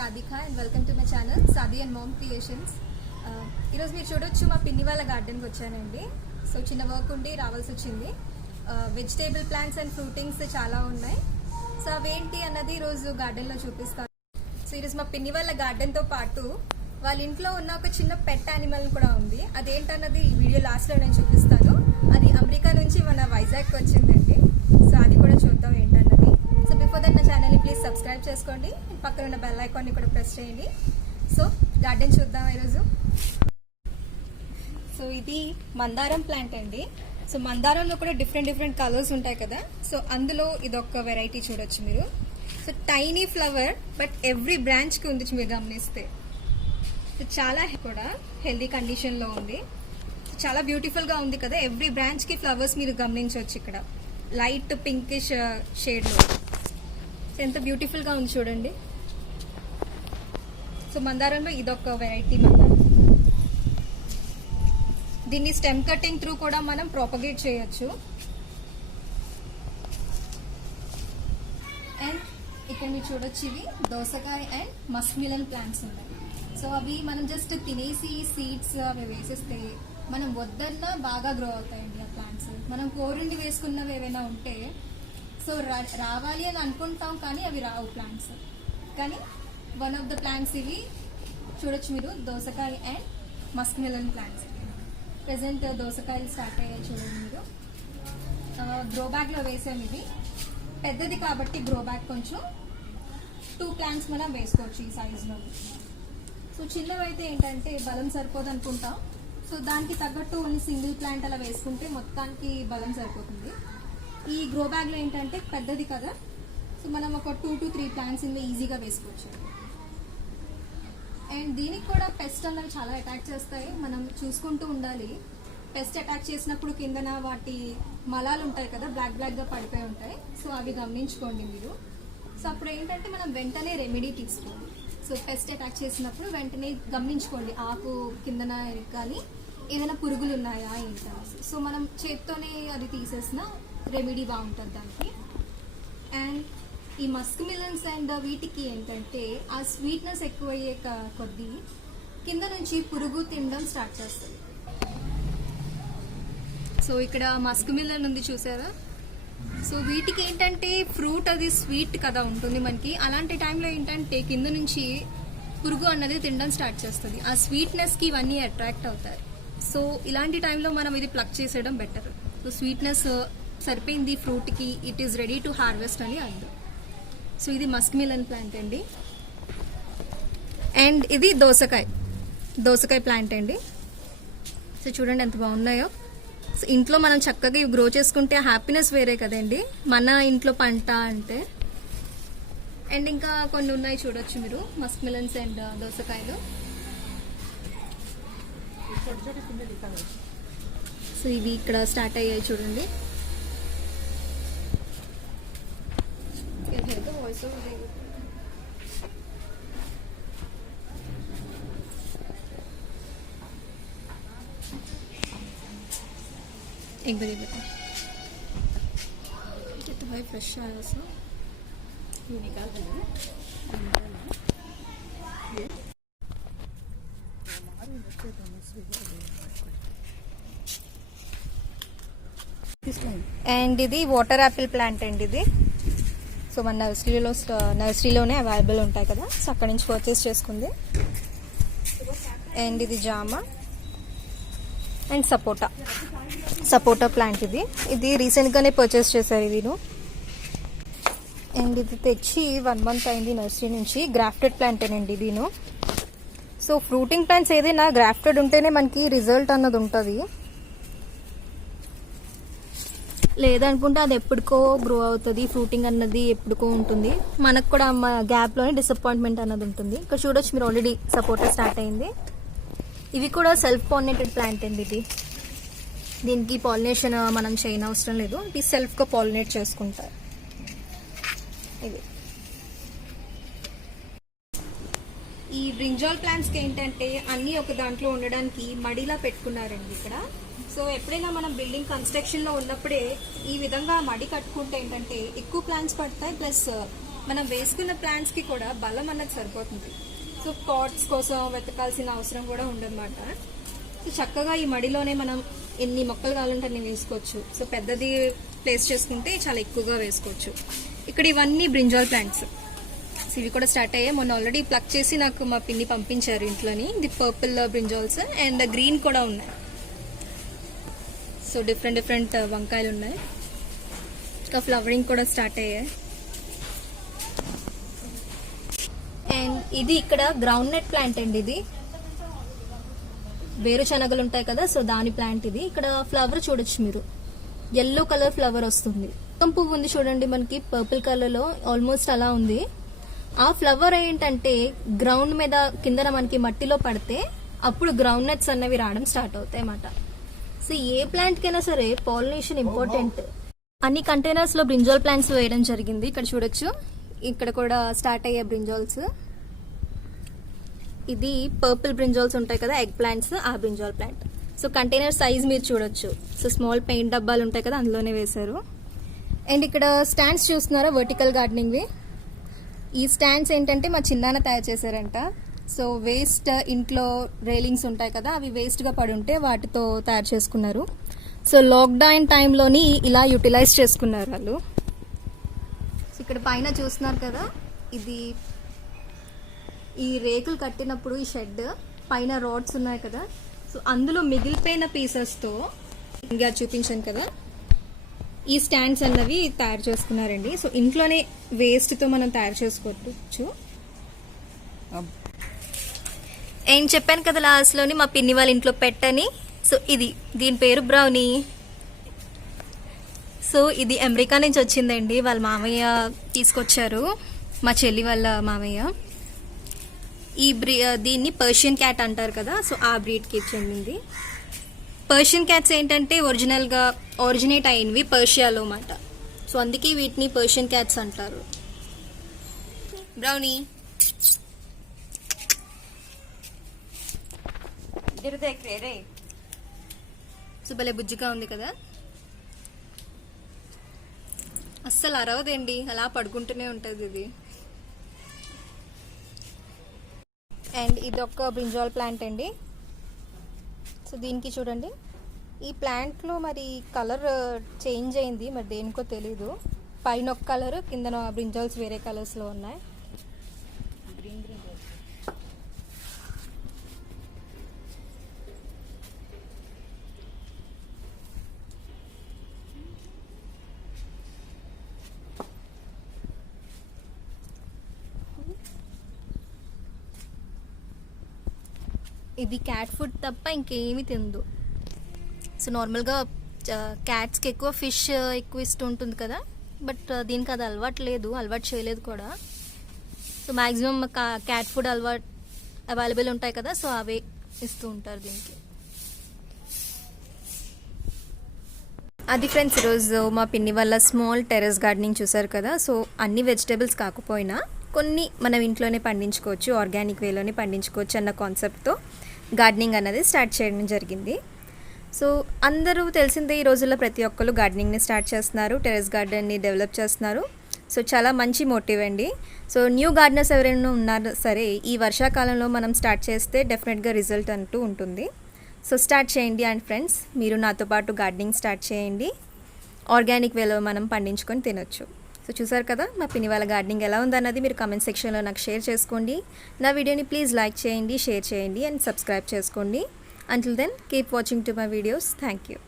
Sadika and welcome to my channel Sadi and Mom Creations. ఈరోజు మీరు చూడొచ్చు మా పిన్ని వాళ్ళ గార్డెన్కి వచ్చానండి. సో చిన్న వర్క్ ఉండి రావాల్సి వచ్చింది. వెజిటేబుల్ ప్లాంట్స్ అండ్ ఫ్రూటింగ్స్ చాలా ఉన్నాయి. సో అవేంటి అన్నది ఈరోజు గార్డెన్లో చూపిస్తాను. సో ఈరోజు మా పిన్ని వాళ్ళ గార్డెన్తో పాటు వాళ్ళ ఇంట్లో ఉన్న ఒక చిన్న పెట్ యానిమల్ కూడా ఉంది. అదేంటన్నది ఈ వీడియో లాస్ట్లో నేను చూపిస్తాను. అది అమెరికా నుంచి మన వైజాగ్కి వచ్చిందండి. సో అది కూడా చూద్దాం ఏంటన్నది. సో బిఫోర్ దట్ నా ఛానల్ని ప్లీజ్ సబ్స్క్రైబ్ చేసుకోండి. పక్కన ఉన్న బెల్ ఐకాన్ని కూడా ప్రెస్ చేయండి. సో గార్డెన్ చూద్దాం ఈరోజు. సో ఇది మందారం ప్లాంట్ అండి. సో మందారంలో కూడా డిఫరెంట్ కలర్స్ ఉంటాయి కదా. సో అందులో ఇదొక వెరైటీ చూడొచ్చు మీరు. So tiny flower but every బ్రాంచ్కి ఉంది మీరు గమనిస్తే. చాలా కూడా హెల్దీ కండిషన్లో ఉంది. చాలా బ్యూటిఫుల్గా ఉంది కదా. ఎవ్రీ బ్రాంచ్కి ఫ్లవర్స్ మీరు గమనించవచ్చు. ఇక్కడ లైట్ పింకిష్ షేడ్లో ఎంత బ్యూటిఫుల్గా ఉంది చూడండి. సో మందారంలో ఇదొక వెరైటీ మందారం. దీన్ని స్టెమ్ కటింగ్ త్రూ కూడా మనం ప్రాపగేట్ చేయొచ్చు. అండ్ ఇక్కడ మీరు చూడొచ్చు ఇవి దోసకాయ అండ్ మస్క్ మిలన్ ప్లాంట్స్ ఉన్నాయి. సో అవి మనం జస్ట్ తినేసి సీడ్స్ అవి వేసేస్తే మనం వద్దన్నా బాగా గ్రో అవుతాయండి ఆ ప్లాంట్స్. మనం కోరుండి వేసుకున్నవి ఏవైనా ఉంటే సో రావాలి అని అనుకుంటాం కానీ అవి రావు ప్లాంట్స్. కానీ వన్ ఆఫ్ ద ప్లాంట్స్ ఇవి చూడొచ్చు మీరు, దోసకాయ and Musk melon plants. Present దోసకాయలు స్టార్ట్ అయ్యాయి చూడండి మీరు. గ్రో బ్యాగ్లో వేసాము. ఇది పెద్దది కాబట్టి గ్రో బ్యాగ్ కొంచెం 2 ప్లాంట్స్ మనం వేసుకోవచ్చు ఈ సైజులో. సో చిన్నవైతే ఏంటంటే బలం సరిపోదు అనుకుంటాం. సో దానికి తగ్గట్టు ఓన్లీ సింగిల్ ప్లాంట్ అలా వేసుకుంటే మొత్తానికి బలం సరిపోతుంది. ఈ గ్రో బ్యాగ్లో ఏంటంటే పెద్దది కదా. సో మనం ఒక 2 to 3 ప్లాంట్స్ ఇందులో ఈజీగా వేసుకోవచ్చు. అండ్ దీనికి కూడా పెస్ట్ అన్నవి చాలా అటాక్ చేస్తాయి. మనం చూసుకుంటూ ఉండాలి. పెస్ట్ అటాక్ చేసినప్పుడు కిందన వాటి మలాలు ఉంటాయి కదా, బ్లాక్గా పడిపోయి ఉంటాయి. సో అవి గమనించుకోండి మీరు. సో అప్పుడు ఏంటంటే మనం వెంటనే రెమెడీ తీసుకోండి. సో పెస్ట్ అటాక్ చేసినప్పుడు వెంటనే గమనించుకోండి ఆకు కిందన కానీ ఏదైనా పురుగులు ఉన్నాయా ఏంటా. సో మనం చేత్తోనే అది తీసేసిన రెమెడీ బాగుంటుంది దానికి. అండ్ ఈ మస్క్ మిలన్స్ అండ్ వీటికి ఏంటంటే ఆ స్వీట్నెస్ ఎక్కువయ్యే కొద్దీ కింద నుంచి పురుగు తినడం స్టార్ట్ చేస్తుంది. సో ఇక్కడ మస్క్ మిలన్ ఉంది చూసారా. సో వీటికి ఏంటంటే ఫ్రూట్ అది స్వీట్ కదా ఉంటుంది మనకి. అలాంటి టైంలో ఏంటంటే కింద నుంచి పురుగు అన్నది తినడం స్టార్ట్ చేస్తుంది. ఆ స్వీట్నెస్కి ఇవన్నీ అట్రాక్ట్ అవుతాయి. సో ఇలాంటి టైంలో మనం ఇది ప్లక్ చేసేయడం బెటర్. సో స్వీట్నెస్ సరిపోయింది ఫ్రూట్కి, it is ready to harvest అని అర్థం. సో ఇది మస్క్ మిలన్ ప్లాంట్ అండి. అండ్ ఇది దోసకాయ ప్లాంట్ అండి. సో చూడండి ఎంత బాగున్నాయో. సో ఇంట్లో మనం చక్కగా ఇవి గ్రో చేసుకుంటే హ్యాపీనెస్ వేరే కదండి మన ఇంట్లో పంట అంటే. అండ్ ఇంకా కొన్ని ఉన్నాయి చూడొచ్చు మీరు, మస్క్ మిలన్స్ అండ్ దోసకాయలు. సో ఇవి ఇక్కడ స్టార్ట్ అయ్యాయి చూడండి. एक बार बता ये तो भाई फ्रेश आया सो ये निकाल देना. అండ్ ఇది వాటర్ యాపిల్ ప్లాంట్ అండి. ఇది సో మన నర్సరీలోనే అవైలబుల్ ఉంటాయి కదా. సో అక్కడి నుంచి పర్చేస్ చేసుకుంది. అండ్ ఇది జామ అండ్ సపోటా ప్లాంట్. ఇది రీసెంట్గానే పర్చేస్ చేశారు ఇది. అండ్ ఇది తెచ్చి 1 month అయింది నర్సరీ నుంచి. గ్రాఫ్టెడ్ ప్లాంట్ అండి ఇది. సో ఫ్రూటింగ్ ప్లాంట్స్ ఏదైనా గ్రాఫ్టెడ్ ఉంటేనే మనకి రిజల్ట్ అన్నది ఉంటుంది. లేదనుకుంటే అది ఎప్పటికో గ్రో అవుతుంది. ఫ్రూటింగ్ అన్నది ఎప్పటికో ఉంటుంది. మనకు కూడా గ్యాప్లోనే డిసప్పాయింట్మెంట్ అన్నది ఉంటుంది. ఇక్కడ చూడొచ్చు మీరు, ఆల్రెడీ సపోటా స్టార్ట్ అయింది. ఇవి కూడా సెల్ఫ్ పాలినేటెడ్ ప్లాంట్ అండి. దీనికి పాలినేషన్ మనం చేయనవసరం లేదు. ఇది సెల్ఫ్గా పాలినేట్ చేసుకుంటారు. ఇది ఈ బ్రింజాల్ ప్లాంట్స్కి ఏంటంటే అన్నీ ఒక దాంట్లో ఉండడానికి మడిలా పెట్టుకున్నారండి ఇక్కడ. సో ఎప్పుడైనా మనం బిల్డింగ్ కన్స్ట్రక్షన్ లో ఉన్నప్పుడే ఈ విధంగా మడి కట్టుకుంటే ఏంటంటే ఎక్కువ ప్లాంట్స్ పడతాయి, ప్లస్ మనం వేసుకున్న ప్లాంట్స్కి కూడా బలం అన్నది సరిపోతుంది. సో పాట్స్ కోసం వెతకాల్సిన అవసరం కూడా ఉండదన్నమాట. సో చక్కగా ఈ మడిలోనే మనం ఎన్ని మొక్కలు కావాలంటే అన్ని వేసుకోవచ్చు. సో పెద్దది ప్లేస్ చేసుకుంటే చాలా ఎక్కువగా వేసుకోవచ్చు. ఇక్కడ ఇవన్నీ బ్రింజాల్ ప్లాంట్స్. సో ఇవి కూడా స్టార్ట్ అయ్యాయి. మొన్న ఆల్రెడీ ప్లక్ చేసి నాకు మా పిన్ని పంపించారు ఇంట్లోని. ఇది పర్పుల్ బ్రింజాల్స్ అండ్ గ్రీన్ కూడా ఉన్నాయి. సో డిఫరెంట్ వంకాయలు ఉన్నాయి. ఇంకా ఫ్లవరింగ్ కూడా స్టార్ట్ అయ్యాయి. అండ్ ఇది ఇక్కడ గ్రౌండ్ నట్ ప్లాంట్ అండి. ఇది వేరుశనగలు ఉంటాయి కదా, సో దాని ప్లాంట్ ఇది. ఇక్కడ ఫ్లవర్ చూడొచ్చు మీరు, ఎల్లో కలర్ ఫ్లవర్ వస్తుంది. పువ్వు ఉంది చూడండి మనకి పర్పుల్ కలర్ లో, ఆల్మోస్ట్ అలా ఉంది. ఆ ఫ్లవర్ ఏంటంటే గ్రౌండ్ మీద కిందన మనకి మట్టిలో పడితే అప్పుడు గ్రౌండ్ నట్స్ అన్నవి రావడం స్టార్ట్ అవుతాయి అన్నమాట. సో ఏ ప్లాంట్ కైనా సరే పాలినేషన్ ఇంపార్టెంట్. అన్ని కంటైనర్స్ లో బ్రింజాల్ ప్లాంట్స్ వేయడం జరిగింది. ఇక్కడ చూడొచ్చు, ఇక్కడ కూడా స్టార్ట్ అయ్యే బ్రింజాల్స్. ఇది పర్పుల్ బ్రింజాల్స్ ఉంటాయి కదా, ఎగ్ ప్లాంట్స్, ఆ brinjal plant. So container size మీరు చూడొచ్చు. సో స్మాల్ పెయింట్ డబ్బాలు ఉంటాయి కదా, అందులోనే వేశారు. అండ్ ఇక్కడ స్టాండ్స్ చూస్తున్నారా, వర్టికల్ గార్డెనింగ్వి. ఈ స్టాండ్స్ ఏంటంటే మా చిన్నాన్న తయారు చేశారంట. సో వేస్ట్ ఇంట్లో రైలింగ్స్ ఉంటాయి కదా, అవి వేస్ట్గా పడి ఉంటే వాటితో తయారు చేసుకున్నారు. సో లాక్డౌన్ టైంలోని ఇలా యూటిలైజ్ చేసుకున్నారు వాళ్ళు. సో ఇక్కడ పైన చూస్తున్నారు కదా, ఇది ఈ రేకులు కట్టినప్పుడు ఈ షెడ్ పైన రాడ్స్ ఉన్నాయి కదా, సో అందులో మిగిలిపోయిన పీసెస్తో ఇంకా చూపించాను కదా, ఈ స్టాండ్స్ అన్నవి తయారు చేసుకున్నారండి. సో ఇంట్లోనే వేస్ట్తో మనం తయారు చేసుకోవచ్చు. ఏం చెప్పాను కదా లాస్ట్లోని మా పిన్ని వాళ్ళ ఇంట్లో పెట్టని. సో దీని పేరు బ్రౌనీ. సో ఇది అమెరికా నుంచి వచ్చిందండి, వాళ్ళ మామయ్య తీసుకొచ్చారు, మా చెల్లి వాళ్ళ మామయ్య. దీన్ని పర్షియన్ క్యాట్ అంటారు కదా, సో ఆ బ్రీడ్కి చెందింది. పర్షియన్ క్యాట్స్ ఏంటంటే ఒరిజినల్గా ఆరిజినేట్ అయినవి పర్షియాలో అన్నమాట. సో అందుకే వీటిని పర్షియన్ క్యాట్స్ అంటారు. బ్రౌనీ సో భలే బుజ్జిగా ఉంది కదా, అస్సలు అరవదండి, అలా పడుకుంటూనే ఉంటుంది ఇది. అండ్ ఇది ఒక బ్రింజాల్ ప్లాంట్ అండి. సో దీనికి చూడండి, ఈ ప్లాంట్లో మరి కలర్ చేంజ్ అయింది, మరి దేనికో తెలీదు. పైన ఒక కలర్, కింద బ్రింజాల్స్ వేరే కలర్స్లో ఉన్నాయి. ఇది క్యాట్ ఫుడ్ తప్ప ఇంకేమీ తిందు. సో నార్మల్గా క్యాట్స్కి ఎక్కువ ఫిష్ ఎక్కువ ఇష్టం ఉంటుంది కదా, బట్ దీనికి అది అలవాటు చేయలేదు కూడా. So maximum cat food available ఉంటాయి కదా, సో అవే ఇస్తూ ఉంటారు దీనికి. అది ఫ్రెండ్స్, ఈరోజు మా పిన్ని వల్ల స్మాల్ టెర్రస్ గార్డెనింగ్ చూసారు కదా. సో అన్ని వెజిటేబుల్స్ కాకపోయినా కొన్ని మనం ఇంట్లోనే పండించుకోవచ్చు, ఆర్గానిక్ వేలోనే పండించుకోవచ్చు అన్న కాన్సెప్ట్తో గార్డెనింగ్ అన్నది స్టార్ట్ చేయడం జరిగింది. సో అందరూ తెలిసిందే, ఈ రోజుల్లో ప్రతి ఒక్కరు గార్డెనింగ్ని స్టార్ట్ చేస్తున్నారు, టెర్రస్ గార్డెన్ని డెవలప్ చేస్తున్నారు. సో చాలా మంచి మోటివ్ అండి. సో న్యూ గార్డెనర్స్ ఎవరైనా ఉన్నారు సరే, ఈ వర్షాకాలంలో మనం స్టార్ట్ చేస్తే డెఫినెట్గా రిజల్ట్ అంటూ ఉంటుంది. సో స్టార్ట్ చేయండి. అండ్ ఫ్రెండ్స్, మీరు నాతో పాటు గార్డెనింగ్ స్టార్ట్ చేయండి. ఆర్గానిక్ వేలో మనం పండించుకొని తినొచ్చు. సో చూసారు కదా మా పిన్ని వాళ్ళ గార్డెనింగ్ ఎలా ఉందన్నది మీరు కామెంట్ సెక్షన్లో నాకు షేర్ చేసుకోండి. నా వీడియోని ప్లీజ్ లైక్ చేయండి, షేర్ చేయండి అండ్ సబ్స్క్రైబ్ చేసుకోండి. Until then, keep watching to my videos. Thank you.